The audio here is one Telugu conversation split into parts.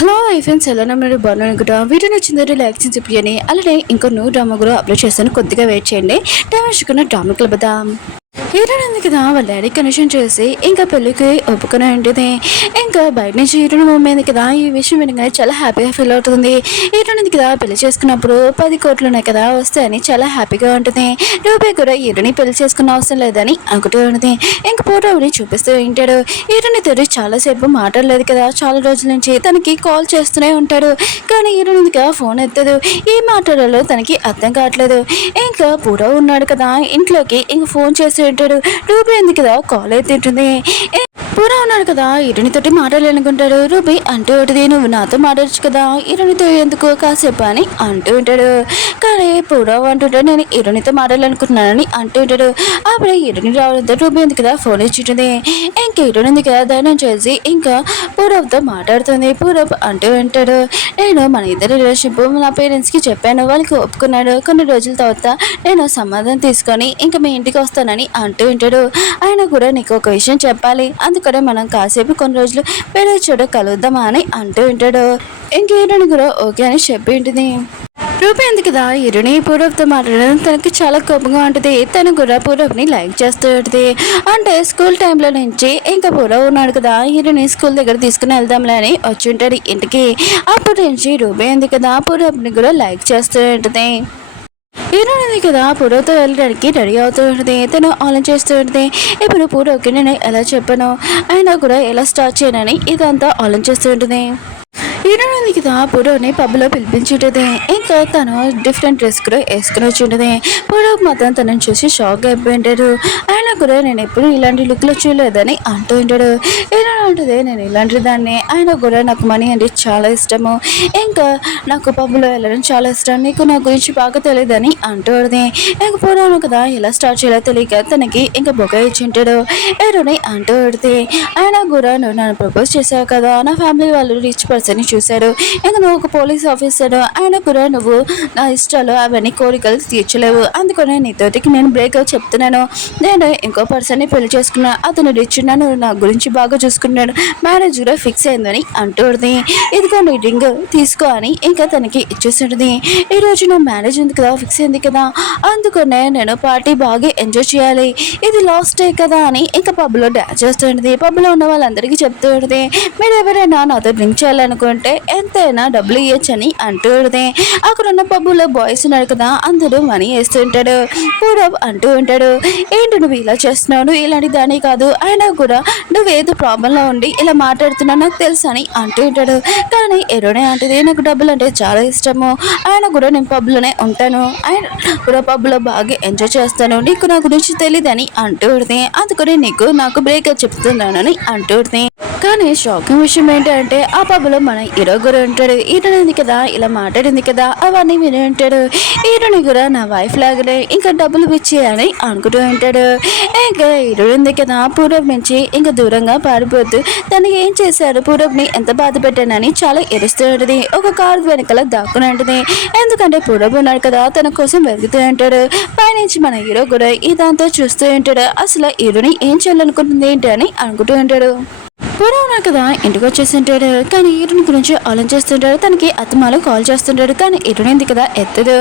హలో ఫ్రెండ్స్, ఎలా మీరు బాగున్నాను కూడా వీడియో నచ్చిందో లైక్ చేసి చెప్పండి. అలానే ఇంకో న్యూ డ్రామా కూడా అప్లోడ్ చేస్తాను, కొద్దిగా వెయిట్ చేయండి. టైం వేసుకున్న డ్రామా క్లబ్ హీరోయిన్ ఉంది కదా, వాళ్ళ డాడీ కనెక్షన్ చేసి ఇంకా పెళ్ళికి ఒప్పుకునే ఉంటుంది. ఇంకా బయట నుంచి హీరోయిన్ మమ్మీ ఉంది కదా, ఈ విషయం వినగానే చాలా హ్యాపీగా ఫీల్ అవుతుంది. హీరోయిన్ ఉంది కదా, పెళ్లి చేసుకున్నప్పుడు 10 కోట్లు ఉన్నాయి కదా వస్తాయని చాలా హ్యాపీగా ఉంటుంది. రూపాయి కూడా హీరోని పెళ్లి చేసుకున్న అవసరం లేదని అనుకుంటూ ఉంటుంది. ఇంకా ఫోటోని చూపిస్తూ ఉంటాడు. హీరోని తోటి చాలాసేపు మాట్లాడలేదు కదా, చాలా రోజుల నుంచి తనకి కాల్ చేస్తూనే ఉంటాడు. కానీ హీరోయిన్ ఉంది కదా, ఫోన్ ఎత్తదు. ఏం మాట్లాడాలో తనకి అర్థం కావట్లేదు. ఇంకా పూరా ఉన్నాడు కదా ఇంట్లోకి, ఇంక ఫోన్ చేసి ఉంటాడు. రూబీ ఎందుకు కదా కాల్ అయితే ఉంటుంది. పూరా ఉన్నాడు కదా, హీరోనితోటి మాట్లాడాలనుకుంటాడు. రూబీ అంటూ ఉంటుంది, నువ్వు నాతో మాట్లాడచ్చు కదా, హీరోనితో ఎందుకు కాసేపు అని అంటూ ఉంటాడు. కానీ పూరా అంటుంటాడు, నేను హీరోనితో మాట్లాడాలనుకుంటున్నానని అంటూ ఉంటాడు. అప్పుడే హీరోని రావడంతో రూబీ ఎందుకు కదా ఫోన్ ఇచ్చింటుంది. ఇంకా హీరోని ఎందుకు కదా ధైర్యం చేసి ఇంకా పూరవ్తో మాట్లాడుతుంది. పూరవ్ అంటూ ఉంటాడు, నేను మన ఇద్దరి రిలేషన్షిప్ నా పేరెంట్స్కి చెప్పాను, వాళ్ళకి ఒప్పుకున్నాడు. కొన్ని రోజుల తర్వాత నేను సమాధానం తీసుకొని ఇంకా మీ ఇంటికి వస్తానని అంటూ ఉంటాడు. ఆయన కూడా నీకు ఒక విషయం చెప్పాలి, అందుకనే మనం కాసేపు కొన్ని రోజులు వేరే చోట కలుద్దామా అని అంటూ ఉంటాడు. ఇంక హీరోని కూడా ఓకే అని చెప్పి ఉంటుంది. రూపీ ఎందుకు కదా హీరోని పూరవ్తో మాట్లాడడం తనకి చాలా కోపంగా ఉంటుంది. తను కూడా పూరవ్ని లైక్ చేస్తూ ఉంటుంది. అంటే స్కూల్ టైంలో నుంచి ఇంకా పూరవ్ ఉన్నాడు కదా, హీరోని స్కూల్ దగ్గర తీసుకుని వెళ్దాంలే అని వచ్చి ఉంటాడు ఇంటికి. అప్పటి నుంచి రూపీ ఎందుకు కదా పూరవ్ని కూడా లైక్ చేస్తూ ఉంటుంది. హీరోయిన్ కదా పూరవ్తో వెళ్ళడానికి రెడీ అవుతూ ఉంటుంది. తను ఆలోచిస్తూ ఉంటుంది, ఇప్పుడు పూరవ్కి నేను ఎలా చెప్పాను, అయినా కూడా ఎలా స్టార్ట్ చేయనని ఇదంతా ఆలోచిస్తూ ఉంటుంది. హీరోయిన్ కదా పూరవ్ని పబ్లో పిలిపించుంటుంది. ఇంకా తను డిఫరెంట్ డ్రెస్ కూడా వేసుకుని వచ్చి ఉంటుంది. పూరవ్ మాత్రం తనని చూసి షాక్ అయిపోయి ఉంటాడు. అయినా కూడా నేను ఎప్పుడు ఇలాంటి లుక్లో చూడలేదని అంటూ ఉంటాడు. హీరోయిన్ ఉంటుంది, నేను ఇలాంటి దాన్ని, అయినా కూడా నాకు మనీ అంటే చాలా ఇష్టము, ఇంకా నాకు పబ్లో వెళ్ళడం చాలా ఇష్టం, నీకు నా గురించి బాగా తెలియదని అంటూ ఉంటుంది. ఇంకా పూరవ్ కదా ఎలా స్టార్ట్ చేయాలో తెలియక తనకి ఇంకా బొక్క ఇచ్చి ఉంటాడు. హీరోని అంటూ ఉంటుంది, అయినా కూడా నువ్వు నన్ను ప్రపోజ్ చేసావు కదా, నా ఫ్యామిలీ వాళ్ళు రిచ్ పర్సన్ చూశారు, ఇంకా నువ్వు ఒక పోలీస్ ఆఫీసర్, ఆయన కూడా నువ్వు నా ఇష్టాలు అవన్నీ కోరికలు తీర్చలేవు, అందుకనే నీతోటికి నేను బ్రేకప్ చెప్తున్నాను. నేను ఇంకో పర్సన్ని పెళ్లి చేసుకున్నా, అతను రిచ్, నన్ను నా గురించి బాగా చూసుకున్నాడు, మ్యారేజ్ కూడా ఫిక్స్ అయిందని అంటుంది. ఇదిగో నీ రింగ్ తీసుకో అని ఇంకా తనకి ఇచ్చేసింటుంది. ఈ రోజు నా మ్యారేజ్ ఉంది కదా, ఫిక్స్ అయింది కదా, అందుకనే నేను పార్టీ బాగా ఎంజాయ్ చేయాలి, ఇది లాస్ట్ డే కదా అని ఇంకా పబ్లో డాన్స్ చేస్తుంటుంది. పబ్లో ఉన్న వాళ్ళందరికీ చెప్తూ ఉంటుంది, మీరు ఎవరైనా నాతో డ్రింక్ చేయాలనుకుంటే ఎంతైనా డబ్బులు ఇవ్వచ్చని అంటూ ఉంటుంది. అక్కడ ఉన్న పబ్బులో బాయ్స్ ఉన్నారు కదా, అందరూ మనీ వేస్తూ ఉంటాడు. పూరవ్ అంటూ ఉంటాడు, ఏంటి నువ్వు ఇలా చేస్తున్నావు, నువ్వు ఇలాంటి దాని కాదు, అయినా కూడా నువ్వేదో ప్రాబ్లంలో ఉండి ఇలా మాట్లాడుతున్నావు నాకు తెలుసు అని అంటూ ఉంటాడు. కానీ ఎరోనే అంటది, నాకు డబ్బులు అంటే చాలా ఇష్టము, ఆయన కూడా నేను పబ్లోనే ఉంటాను, ఆయన కూడా పబ్లో బాగా ఎంజాయ్ చేస్తాను, నీకు నా గురించి తెలియదని అంటూ ఉంటుంది. అందుకని నీకు నాకు బ్రేకప్ చెప్తున్నానని అంటూ ఉంటుంది. కానీ షాకింగ్ విషయం ఏంటంటే ఆ పబ్లో మన హీరో కూడా ఉంటాడు. హీరోని కదా ఇలా మాట్లాడింది కదా అవన్నీ విని ఉంటాడు. హీరోని కూడా నా వైఫ్ లాగలే, ఇంకా డబ్బులు పిచ్చి అని అనుకుంటూ ఉంటాడు. ఇంకా హీరోయిన్ కదా పూరవ్ నుంచి ఇంకా దూరంగా పారిపోతూ తను ఏం చేశారు, పూరవ్ని ఎంత బాధ పెట్టానని చాలా ఎరుస్తూ ఉంటుంది. ఒక కారు వెనకాల దాక్కుని ఉంటుంది, ఎందుకంటే పూరవ్ ఉన్నాడు కదా తన కోసం వెతుకుతూ ఉంటాడు. పైనుంచి మన హీరో కూడా ఇదంతా చూస్తూ ఉంటాడు. అసలు హీరోని ఏం చేయాలనుకుంటుంది ఏంటి అని అనుకుంటూ ఉంటాడు. పూర్వం కదా ఇంటికి వచ్చేస్తుంటాడు. కానీ హీరోని గురించి ఆలోచిస్తుంటాడు. తనకి అత్తమాలో కాల్ చేస్తుంటాడు, కానీ హీరోని ఉంది కదా ఎత్తదు.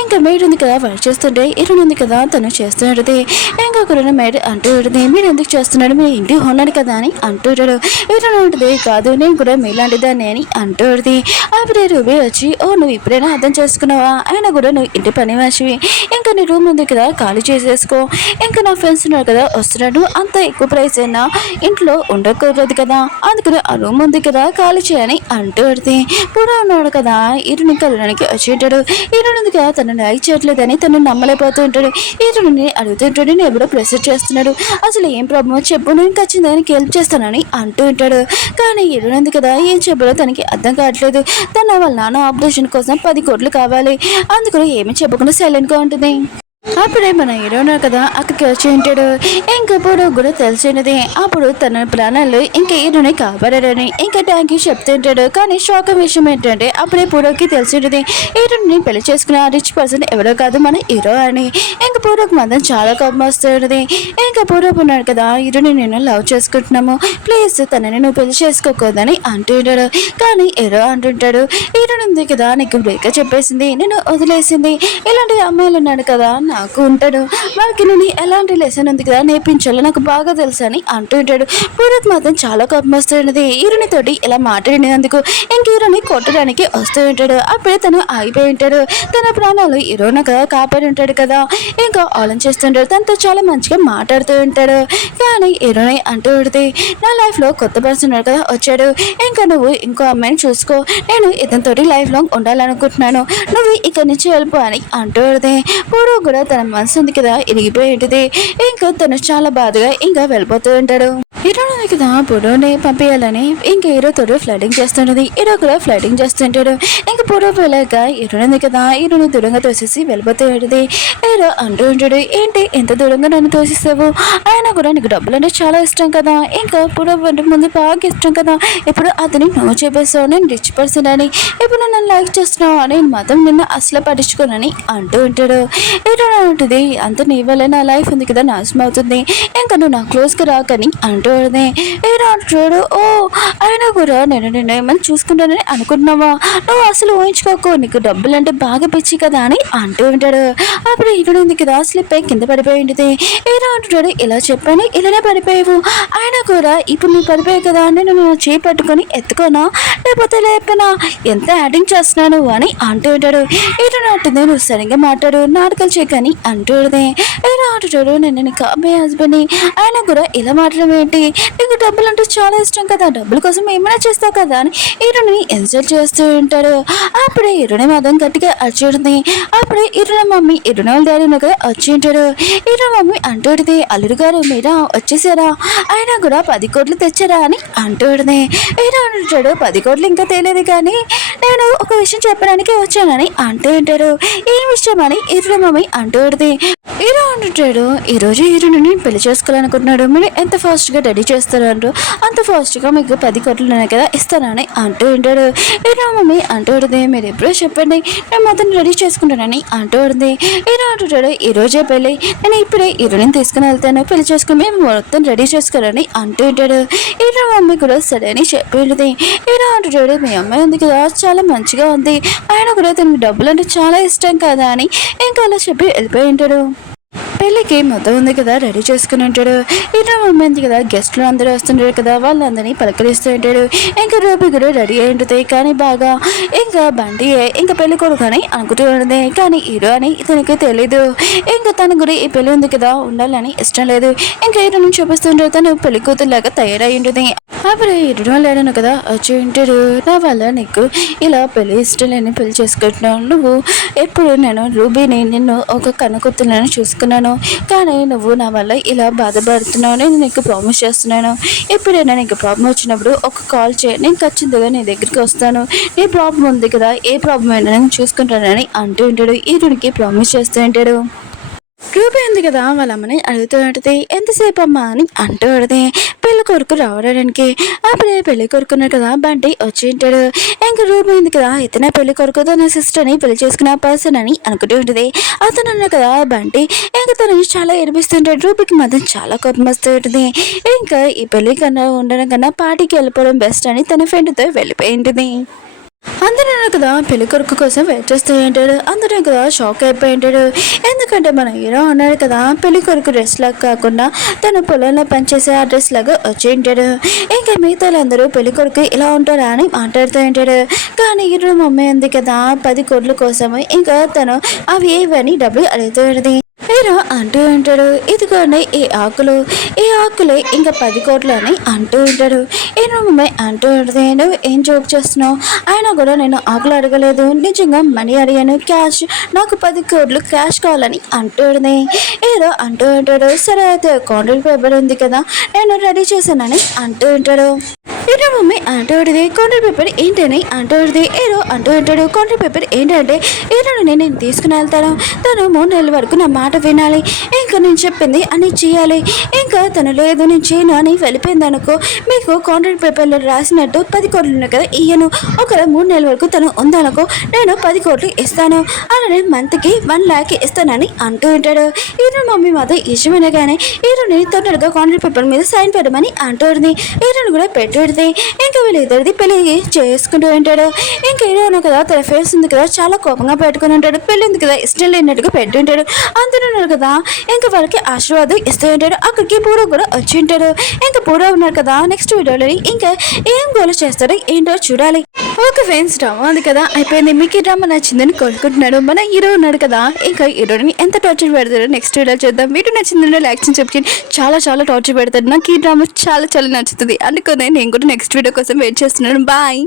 ఇంకా మేడ్ ఉంది కదా వర్క్ చేస్తుంటే హీరోని ఉంది కదా తను చేస్తుంటుంది. ఇంకొకరు మేడ్ అంటూ ఉంటుంది, మీరు ఎందుకు చేస్తున్నాడు, మీరు ఇంటికి ఉన్నాడు కదా అని అంటూ ఉంటాడు. హీరోని ఉంటుంది, కాదు నేను కూడా మీలాంటిదాన్ని అని అంటూ ఉంటుంది. అప్పుడే రూబీ వచ్చి, ఓ నువ్వు ఇప్పుడైనా అర్థం చేసుకున్నావా, అయినా కూడా నువ్వు ఇంటి పని మనిషివి, ఇంకా నీ రూమ్ ఉంది కదా ఖాళీ చేసేసుకో, ఇంకా నా ఫ్రెండ్స్ ఉన్నారు కదా వస్తున్నాడు, అంత ఎక్కువ ప్రైస్ అయినా ఇంట్లో ఉండకూడదు కదా, అందుకని ఆ రూమ్ ఉంది కదా ఖాళీ చేయని అంటూ పడితే పూరా ఉన్నాడు కదా హీరోని కలడానికి వచ్చి ఉంటాడు. హీరోని ఉంది కదా తను లైక్ చేయట్లేదని తను నమ్మలేకపోతూ ఉంటాడు. హీరోని అడుగుతుంటాడు, నేను ఎప్పుడో ప్రెషర్ చేస్తున్నాడు, అసలు ఏం ప్రాబ్లమ్ చెప్పు, నేను ఖచ్చితంగా హెల్ప్ చేస్తానని అంటూ ఉంటాడు. కానీ హీరోని ఉంది కదా ఏం చెప్పాలో తనకి అర్థం కావట్లేదు. తన వాళ్ళ నాన్న ఆపరేషన్ కోసం 10 కోట్లు కావాలి, అందుకని ఏమీ చెప్పకుండా సైలెంట్గా ఉంటుంది. అప్పుడే మన హీరోనే కదా అక్కడికి వచ్చి ఉంటాడు. ఇంకప్పుడు కూడా తెలిసినది. అప్పుడు తన ప్రాణాలు ఇంకా హీరోని కాపాడారని ఇంకా ట్యాంకి చెప్తుంటాడు. కానీ షాక్ విషయం ఏంటంటే అప్పుడే పూర్వకి తెలిసినది హీరోని పెళ్లి చేసుకున్న రిచ్ పర్సన్ ఎవరో కాదు మన హీరో అని. ఇంకా పూర్వకు మాత్రం చాలా కోపం వస్తున్నది. ఇంకా పూర్వపు ఉన్నాడు కదా హీరోని నేను లవ్ చేసుకుంటున్నాము, ప్లీజ్ తనని నువ్వు పెళ్లి చేసుకోకూడదని అంటుంటాడు. కానీ హీరో అంటుంటాడు హీరోని ఉంది కదా నీకు బ్రేక్ చెప్పేసింది, నేను వదిలేసింది, ఇలాంటి అమ్మాయిలు ఉన్నాడు కదా నాకు ఉంటాడు, వాళ్ళకి నేను ఎలాంటి లెసన్ ఉంది కదా నేర్పించాలో నాకు బాగా తెలుసు అని అంటూ ఉంటాడు. పూరత్ మాత్రం చాలా కోపం వస్తున్నది హీరోని తోటి ఇలా మాట్లాడినందుకు. ఇంక హీరోని కొట్టడానికి వస్తూ ఉంటాడు. అప్పుడే తను ఆగిపోయి ఉంటాడు. తన ప్రాణాలు హీరోని కదా కాపాడి ఉంటాడు కదా, ఇంకా ఆలోచిస్తుంటాడు. తనతో చాలా మంచిగా మాట్లాడుతూ ఉంటాడు. కానీ హీరోని అంటూ ఉంటుంది నా లైఫ్ లో కొత్త పర్సన్ ఉన్నాడు కదా వచ్చాడు, ఇంకా నువ్వు ఇంకో అమ్మాయిని చూసుకో, నేను ఇతనితోటి లైఫ్ లాంగ్ ఉండాలనుకుంటున్నాను, నువ్వు ఇక్కడి నుంచి వెళ్ళిపో అని అంటూ ఉంటుంది. పూర్వ కూడా తన మనసు ఉంది కదా ఇరిగిపోయి ఉంటుంది. ఇంకా తను చాలా బాధగా ఇంకా వెళ్ళిపోతూ ఉంటాడు. హీరో కదా పూర్వని పంపించాలని ఇంకా హీరోతో ఫ్లైటింగ్ చేస్తుంటది. హీరో కూడా ఫ్లైటింగ్ చేస్తుంటాడు. ఇంకా పూర్వ వెళ్ళాక హీరోని కదా హీరోని దూరంగా తోసేసి వెళ్ళిపోతూ ఉంటుంది. హీరో అంటూ ఉంటాడు ఏంటి ఎంత దూరంగా నన్ను తోసిస్తావు, ఆయన కూడా నీకు డబ్బులు అంటే చాలా ఇష్టం కదా, ఇంకా పూర్వ ముందు బాగా ఇష్టం కదా, ఇప్పుడు అతని నువ్వు చెప్పేస్తావు నేను రిచ్ పర్సన్ అని, ఇప్పుడు నన్ను లైక్ చేస్తున్నావు అని మాత్రం నిన్ను అసలు పట్టించుకోనని అంటూ ఉంటాడు. హీరో ఉంటుంది అంత నీ వల్ల నా లైఫ్ ఉంది కదా నాశనం అవుతుంది, ఇంకా నువ్వు నా క్లోజ్కి రాకని అంటూ హీరో అంటాడు ఓ అయినా కూడా నేను ఏమని చూసుకుంటానని అనుకుంటున్నావా, నువ్వు అసలు ఊహించుకోకు, నీకు డబ్బులు అంటే బాగా పిచ్చి కదా అని అంటూ ఉంటాడు. అప్పుడు హీరో ఉంది కదా స్లిప్ అయి కింద పడిపోయి ఉంటుంది. హీరో అంటాడు ఇలా చెప్పాను ఇలానే పడిపోయావు, ఆయన కూడా ఇప్పుడు నువ్వు పడిపోయావు కదా నేను చేయి పట్టుకొని ఎత్తుకోనా లేకపోతే లేపనా, ఎంత యాక్టింగ్ చేస్తున్నాను అని అంటూ ఉంటాడు. హీరో అంటుంది నువ్వు సరిగ్గా మాట్లాడు నాటకాలు చేయకని అంటూ ఉంటుంది. హీరో అంటాడు నేను నీకు అబ్బాయి హస్బెండ్ని, ఆయన కూడా ఇలా మాట్లాడడం ఏంటి, నీకు డబ్బులు అంటే చాలా ఇష్టం కదా, డబ్బుల కోసం ఏమైనా చేస్తావు కదా అని హీరోని ఇన్సల్ట్ చేస్తూ ఉంటాడు. అప్పుడే హీరోని మాత్రం గట్టిగా అరిచేడుతుంది. అప్పుడే హీరోని మమ్మీ హీరోని వాళ్ళ డాడీ కదా వచ్చి ఉంటాడు. హీరో మమ్మీ అంటూడిది అల్లుడు గారు మీరా వచ్చేసారా, అయినా కూడా 10 కోట్లు తెచ్చారా అని అంటూడిది. హీరో అంటాడు 10 కోట్లు ఇంకా తెలియదు కానీ నేను ఒక విషయం చెప్పడానికి వచ్చానని అంటూ ఉంటాడు. ఏ విషయం అని హీరో మమ్మీ అంటూడిది. హీరో అంటాడు ఈరోజు హీరోని పెళ్లి చేసుకోవాలనుకుంటున్నాడు, మీరు ఎంత ఫాస్ట్గా రెడీ చేస్తారంటూ అంత ఫాస్ట్గా మీకు 10 కోట్లు కదా ఇస్తానని అంటూ ఉంటాడు. హీరో మమ్మీ అంటూ ఉంటుంది మీరు ఎప్పుడో చెప్పండి నేను మొత్తం రెడీ చేసుకుంటానని అంటూ ఉంటుంది. హీరో అంటాడు ఈ రోజే పెళ్ళి, నేను ఇప్పుడే హీరోని తీసుకుని వెళ్తాను, పెళ్లి చేసుకుని మేము మొత్తం రెడీ చేసుకోవాలని అంటూ ఉంటాడు. హీరో మమ్మీ కూడా సరే అని చెప్పి ఉంటుంది. హీరో అంటాడు మీ అమ్మాయి ఉంది కదా చాలా మంచిగా ఉంది, ఆయన కూడా తనకి డబ్బులు అంటే చాలా ఇష్టం కదా అని ఇంకా అలా చెప్పి వెళ్ళిపోయి ఉంటాడు. పెళ్ళికి మొత్తం ఉంది కదా రెడీ చేసుకుని ఉంటాడు. ఇట్లా మంది కదా గెస్ట్లు అందరూ వస్తుంటారు కదా వాళ్ళందరినీ పలకరిస్తూ ఉంటాడు. ఇంకా రూపి కూడా రెడీ అయి ఉంటుంది కానీ బాగా ఇంకా బండి ఇంకా పెళ్లి కొడుకు అని అనుకుంటూ ఉంటుంది. కానీ హీరో అని ఇతనికి తెలీదు. ఇంకా తను కూడా ఈ పెళ్లి ఉంది కదా ఉండాలని ఇష్టం లేదు. ఇంకా హీరో నుంచి చూపిస్తుంటాడు తను పెళ్లి కూతురులాగా తయారై ఉంటుంది. అప్పుడు హీరో లేడను కదా వచ్చి ఉంటాడు నా వల్ల నీకు ఇలా పెళ్లి ఇష్టం లేని పెళ్లి చేసుకుంటున్నావు, నువ్వు ఎప్పుడు నేను రూబీని నిన్ను ఒక కనుకొత్తులను చూసుకున్నాను కానీ నువ్వు నా వల్ల ఇలా బాధపడుతున్నావు, నేను నీకు ప్రామిస్ చేస్తున్నాను ఎప్పుడైనా నీకు ప్రాబ్లం వచ్చినప్పుడు ఒక కాల్ చేయి, నేను ఖచ్చితంగా నీ దగ్గరికి వస్తాను, నీ ప్రాబ్లం ఉంది కదా ఏ ప్రాబ్లం అయినా నేను చూసుకుంటానని అంటూ ఉంటాడు. హీరోనికి ప్రామిస్ చేస్తూ ఉంటాడు. రూపీ ఉంది కదా వాళ్ళ అమ్మని అడుగుతూ ఉంటుంది ఎంతసేపు అమ్మా అని అంటూ ఉంటుంది పెళ్లి కొడుకు రావడానికి. అప్పుడే పెళ్లి కొడుకున్నాడు కదా బంటి వచ్చి ఉంటాడు. ఇంకా రూపీ ఉంది కదా ఇతనే పెళ్లి కొడుకు తన సిస్టర్ని పెళ్లి చేసుకున్న పర్సన్ అని అనుకుంటూ ఉంటుంది. అతను అన్నాడు కదా బంటి ఇంకా తను చాలా ఏడిపిస్తుంటాడు. రూపీకి మాత్రం చాలా కోపం వస్తూ ఉంటుంది. ఇంకా ఈ పెళ్లి కన్నా ఉండడం కన్నా పార్టీకి వెళ్ళిపోవడం బెస్ట్ అని తన ఫ్రెండ్తో వెళ్ళిపోయి ఉంటుంది. అందరూ కదా పెళ్లి కొడుకు కోసం వెయిట్ చేస్తూ ఉంటాడు. అందరూ కదా షాక్ అయిపోయి ఉంటాడు. ఎందుకంటే మన హీరో అన్నాడు కదా పెళ్లి కొడుకు డ్రెస్ లాగా కాకుండా తన పొలంలో పనిచేసే ఆ డ్రెస్ లాగా వచ్చి ఉంటాడు. ఇంకా మిగతా అందరూ పెళ్లి కొడుకు ఇలా ఉంటారా అని మాట్లాడుతూ ఉంటాడు. కానీ హీరో మమ్మీ ఉంది కదా 10 కోట్ల కోసం ఇంకా తను అవి ఏవని డబ్బులు అడుగుతూ ఉంటుంది. హీరో అంటూ ఉంటాడు ఇదిగోండి ఈ ఆకులే ఇంకా 10 కోట్లు అని అంటూ ఉంటాడు. హీరో మమ్మీ అంటూ ఉంటుంది నువ్వు ఏం జోక్ చేస్తున్నావు, అయినా కూడా నేను ఆకులు అడగలేదు, నిజంగా మనీ అడిగాను, క్యాష్ నాకు 10 కోట్లు క్యాష్ కావాలని అంటూ ఉంటుంది. హీరో అంటూ ఉంటాడు సరే అయితే కాంట్రాక్ట్ పేపర్ ఉంది కదా నేను రెడీ చేశానని అంటూ ఉంటాడు. హీరో మమ్మీ అంటూ ఉంటుంది కౌంటర్ పేపర్ ఏంటని అంటూ ఉంటుంది హీరో అంటూ ఉంటాడు కౌంటర్ పేపర్ ఏంటంటే హీరోని నేను తీసుకుని వెళ్తాను, తను 3 నెలల వరకు నా మాట వినాలి, ఇంకా నేను చెప్పింది అని చేయాలి, ఇంకా తను లేదు నేను చేయను అని వెళ్ళిపోయింది అనుకో, మీకు కాంట్రాక్ట్ పేపర్లో రాసినట్టు 10 కోట్లు ఉన్నాయి కదా ఇయ్యను, ఒకవేళ 3 నెలల వరకు తను ఉందనుకో నేను 10 కోట్లు ఇస్తాను, అలానే మంత్కి 1 లాక్ ఇస్తానని అంటూ ఉంటాడు. హీరో మమ్మీ మాత్రం ఇష్టమైన కానీ హీరోని తొందరగా కాంట్రాక్ట్ పేపర్ మీద సైన్ పెట్టమని అంటూ ఉంటుంది. హీరోని కూడా పెట్టుడితే ఇంకా వీళ్ళిద్దరిది పెళ్లి చేసుకుంటూ ఉంటాడు. ఇంకా హీరోను కదా తన ఫేస్ ఉంది కదా చాలా కోపంగా పెట్టుకుని ఉంటాడు, పెళ్ళి ఉంది కదా ఇష్టం లేనట్టుగా పెట్టి ఉంటాడు. అందరూ కదా ఇంకా వాళ్ళకి ఆశీర్వాదం ఇస్తూ ఉంటాడు. అక్కడికి పూర్వ కూడా వచ్చి ఉంటాడు. ఇంకా పూర్వ ఉన్నారు కదా నెక్స్ట్ వీడియోలో ఇంకా ఏం గోల్ చేస్తాడో ఏంటో చూడాలి. ఓకే ఫ్రెండ్స్, డ్రామా ఉంది కదా అయిపోయింది. మీకు ఈ డ్రామా నచ్చిందని కోరుకుంటున్నాడు. మన హీరో ఉన్నాడు కదా ఇంకా హీరోని ఎంత టార్చర్ పెడతాడో నెక్స్ట్ వీడియో చేద్దాం. వీడియో నచ్చిందని లైక్ చెప్పి చాలా టార్చర్ పెడతాడు. నాకు ఈ డ్రామా చాలా నచ్చుతుంది, అందుకనే నేను కూడా నెక్స్ట్ వీడియో కోసం వెయిట్ చేస్తున్నాను. బాయ్.